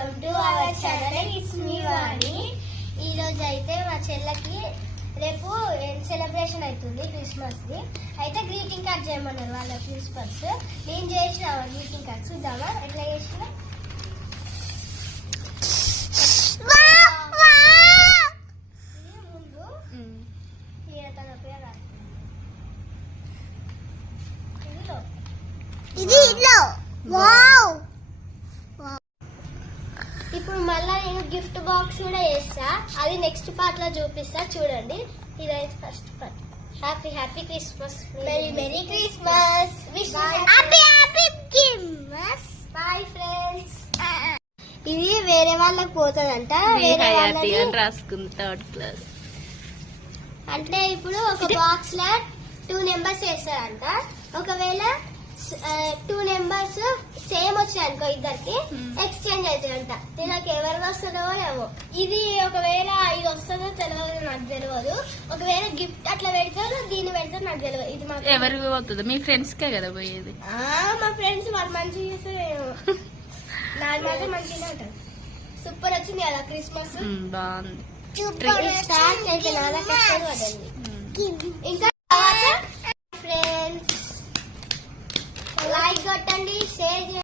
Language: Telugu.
Welcome to our channel it's me Vani ఈ రోజు అయితే మా చెల్లకి రేపు సెలబ్రేషన్ అవుతుంది క్రిస్మస్ ది అయితే గ్రీటింగ్ కార్డ్ చేయమన్నారు వాళ్ళ ప్రిన్సిపల్స్ నేను చేసిన గ్రీటింగ్ కార్డ్ చూద్దామా? ఎట్లా చేసిన? ఇది ముందు తన పేరు ఇల్లు వావ్ మళ్ళా నేను గిఫ్ట్ బాక్స్ కూడా చేస్తా అది నెక్స్ట్ పార్ట్లో చూపిస్తా. చూడండి. ఇదైతే first part happy happy Christmas merry merry Christmas happy happy Christmas boy friends ఇది వేరే వాళ్ళకి పోతుందంట. వేరే అని రాసుకుంది థర్డ్ క్లాస్ అంటే ఇప్పుడు ఒక బాక్స్లో టూ నెంబర్స్ వేస్తారంట. ఒకవేళ టూ నెంబర్స్ సేమ్ వచ్చాయి అనుకో ఇద్దరికి Hmm. ఎక్స్చేంజ్ అవుతాయంట దీనికి ఎవరికి వస్తుందో ఏమో. ఇది ఒకవేళ ఇది వస్తుందో తెలియదు నాకు తెలియదు ఒకవేళ గిఫ్ట్ అట్లా పెడతారు దీన్ని పెడతారు నాకు తెలియదు ఇది మాకు ఎవరికి పోతుంది మీ ఫ్రెండ్స్ కే కదా పోయేది. ఆ, మా ఫ్రెండ్స్ వాళ్ళు మంచిగా చేస్తారేమో నాకు మాత్రం మంచిగా అంటారు సూపర్ వచ్చింది కదా క్రిస్మస్ బాగుంది. ఇంకా ఫ్రెండ్స్ లైక్ కొట్టండి షేర్ చేయండి.